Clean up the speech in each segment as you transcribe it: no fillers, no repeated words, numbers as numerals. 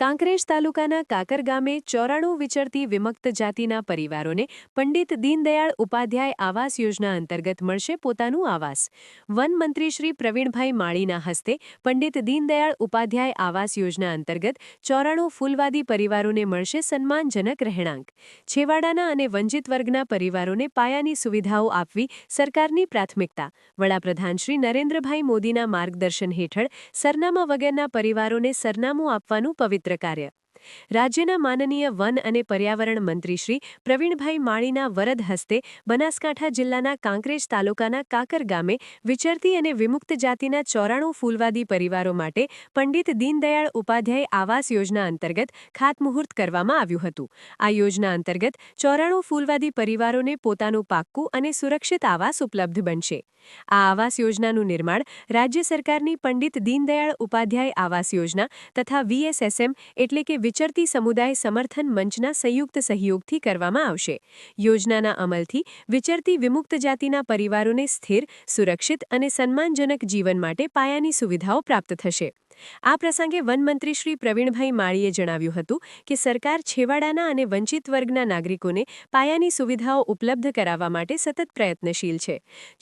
કાંકરેજ તાલુકાના કાકર ગામે 94 વિચરતી વિમુક્ત જાતિના પરિવારોને પંડિત દીનદયાળ ઉપાધ્યાય આવાસ યોજના અંતર્ગત મળશે પોતાનું આવાસ. વન મંત્રી શ્રી પ્રવીણભાઈ માળીના હસ્તે પંડિત દીનદયાળ ઉપાધ્યાય આવાસ યોજના અંતર્ગત 94 ફૂલવાદી પરિવારોને મળશે સન્માનજનક રહેણાંક. છેવાડાના અને વંચિત વર્ગના પરિવારોને પાયાની સુવિધાઓ આપવી સરકારની પ્રાથમિકતા. વડાપ્રધાન શ્રી નરેન્દ્રભાઈ મોદીના માર્ગદર્શન હેઠળ સરનામા વગરના પરિવારોને સરનામું આપવાનું પવિત્ર કાર્ય. રાજ્યના માનનીય વન અને પર્યાવરણ મંત્રી શ્રી પ્રવીણભાઈ માળીના વરદ હસ્તે બનાસકાંઠા જિલ્લાના કાંકરેજ તાલુકાના કાકર ગામે વિચરતી અને વિમુક્ત જાતિના 94 ફૂલવાદી પરિવારો માટે પંડિત દીનદયાળ ઉપાધ્યાય આવાસ યોજના અંતર્ગત ખાતમુહૂર્ત કરવામાં આવ્યું હતું. આ યોજના અંતર્ગત 94 ફૂલવાદી પરિવારોને પોતાનું પાક્કું અને સુરક્ષિત આવાસ ઉપલબ્ધ બનશે. આ આવાસ યોજનાનું નિર્માણ રાજ્ય સરકારની પંડિત દીનદયાળ ઉપાધ્યાય આવાસ યોજના તથા VSSM એટલે કે વિચરતી સમુદાય સમર્થન મંચના સંયુક્ત સહયોગથી કરવામાં આવશે. યોજનાના અમલથી વિચરતી વિમુક્ત જાતિના પરિવારોને સ્થિર, સુરક્ષિત અને સન્માનજનક જીવન માટે પાયાની સુવિધાઓ પ્રાપ્ત થશે. આ પ્રસંગે વનમંત્રી શ્રી પ્રવીણભાઈ માળીએ જણાવ્યું હતું કે સરકાર છેવાડાના અને વંચિત વર્ગના નાગરિકોને પાયાની સુવિધાઓ ઉપલબ્ધ કરાવવા માટે સતત પ્રયત્નશીલ છે.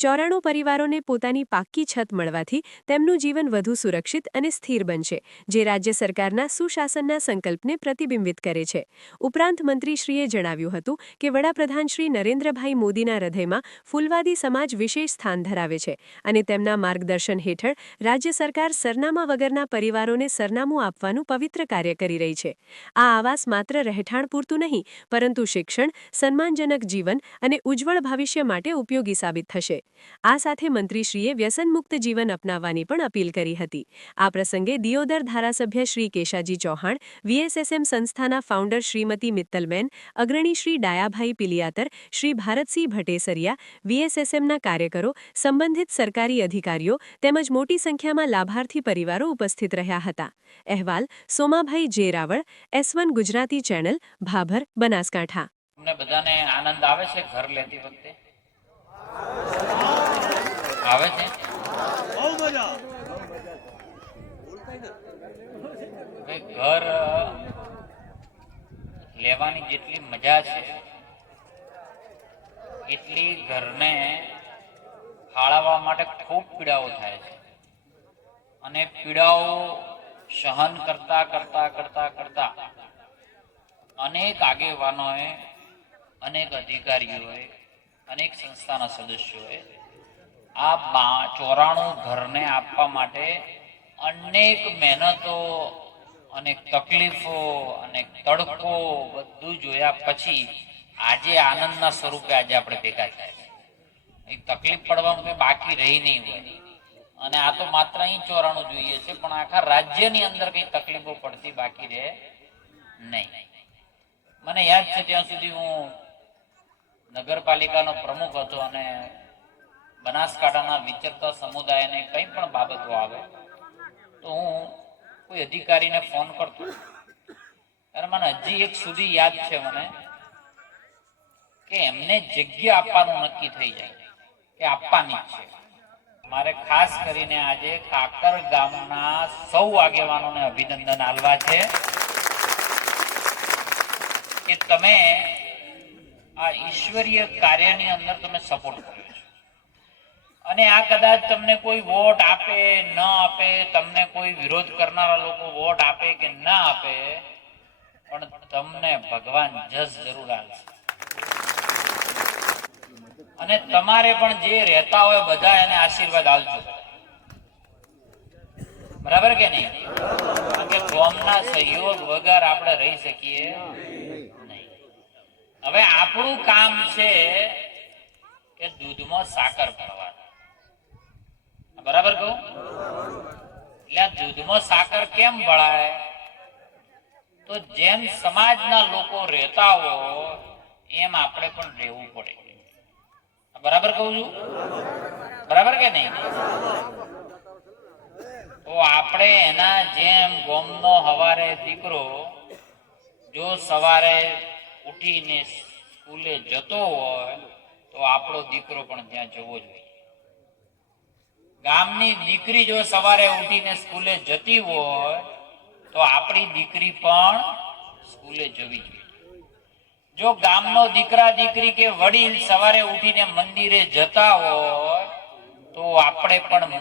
94 પરિવારોને પોતાની પાક્કી છત મળવાથી તેમનું જીવન વધુ સુરક્ષિત અને સ્થિર બનશે, જે રાજ્ય સરકારના સુશાસનના સંકલ્પને પ્રતિબિંબિત કરે છે. ઉપરાંત મંત્રીશ્રીએ જણાવ્યું હતું કે વડાપ્રધાન શ્રી નરેન્દ્રભાઈ મોદીના હૃદયમાં ફૂલવાદી સમાજ વિશેષ સ્થાન ધરાવે છે અને તેમના માર્ગદર્શન હેઠળ રાજ્ય સરકાર સરનામા વગરના પરિવારોને સરનામું આપવાનું પવિત્ર કાર્ય કરી રહી છે. આ આવાસ માત્ર રહેઠાણ પૂરતું નહીં, પરંતુ શિક્ષણ, સન્માનજનક જીવન અને ઉજ્જવળ ભવિષ્ય માટે ઉપયોગી સાબિત થશે. આ સાથે મંત્રીશ્રીએ વ્યસનમુક્ત જીવન અપનાવવાની પણ અપીલ કરી હતી. આ પ્રસંગે દિયોદર ધારાસભ્ય શ્રી કેશાજી ચૌહાણ, VSSM સંસ્થાના ફાઉન્ડર શ્રીમતી મિત્તલબેન, અગ્રણી શ્રી ડાયાભાઈ પિલિયાતર, શ્રી ભારતસિંહ ભટેસરિયા, VSSMના કાર્યકરો, સંબંધિત સરકારી અધિકારીઓ તેમજ મોટી સંખ્યામાં લાભાર્થી પરિવારો ઉપસ્થિત રહ્યા હતા. અહેવાલ સોમાભાઈ જે રાવળ, S1 ગુજરાતી ચેનલ, ભાભર, બનાસકાંઠા. અમને બધાને આનંદ આવે છે ઘર લેતી વખતે? આવે છે? બહુ મજા. ઘર લેવાની જેટલી મજા છે એટલી ઘરને ફાળવવા માટે ખૂબ પીડાઓ થાય છે અને પીડાઓ સહન કરતા કરતા કરતા કરતા અનેક આગેવાનોએ, અનેક અધિકારીઓએ, અનેક સંસ્થાના સદસ્યોએ આ 94 ઘરને આપવા માટે અનેક મહેનતો, અનેક તકલીફો, અનેક તડકો બધું જોયા પછી આજે આનંદના સ્વરૂપે આજે આપણે ભેગા થયા છે. તકલીફ પડવાનું કંઈ બાકી રહી નહીં હોય. અને આ તો માત્ર અહીં 94 જોઈએ છે, પણ આખા રાજ્યની અંદર કઈ તકલીફો પડતી બાકી રહે નહીં. મને યાદ છે ત્યાં સુધી હું નગરપાલિકાનો પ્રમુખ હતો અને બનાસકાંઠાના વિચરતા સમુદાયને કંઈ પણ બાબતો આવે તો હું કોઈ અધિકારીને ફોન કરતો અને મને હજી એક સુધી યાદ છે મને કે એમને જગ્યા આપવાનું નક્કી થઈ જાય કે આપવાની છે. મારે ખાસ કરીને આજે કાકર ગામના સૌ આગેવાનોને અભિનંદન આલવા છે કે તમે આ ઈશ્વરીય કાર્યની અંદર તમે સપોર્ટ કર્યો છે. અને આ કદાચ તમને કોઈ વોટ આપે ન આપે, તમને કોઈ વિરોધ કરનારા લોકો વોટ આપે કે ના આપે, પણ તમને ભગવાન જસ જરૂર આપશે. અને તમારે પણ જે રહેતા હોય બધા એને આશીર્વાદ આપજો. બરાબર કે નહીં? કારણ કે કોમના સહયોગ વગર આપણે રહી શકીએ નહીં. હવે આપણું કામ છે કે દૂધમાં સાકર ભરવાનું. બરાબર કહું? એટલે આ દૂધમાં સાકર કેમ ભળાય? તો જેમ સમાજના લોકો રહેતા હોય એમ આપણે પણ રહેવું પડે. બરાબર કહું છું? બરાબર કે નહીં? તો આપણે એના જેમ ગોમનો હવારે દીકરો જો સવારે ઉઠીને સ્કૂલે જતો હોય તો આપણો દીકરો પણ ત્યાં જવો જોઈએ. ગામની દીકરી જો સવારે ઉઠીને સ્કૂલે જતી હોય તો આપણી દીકરી પણ સ્કૂલે જવી જોઈએ. જો ગામનો દીકરા દીકરી કે વડીલ સવારે ઉઠીને મંદિરે જતા હોય તો આપણે પણ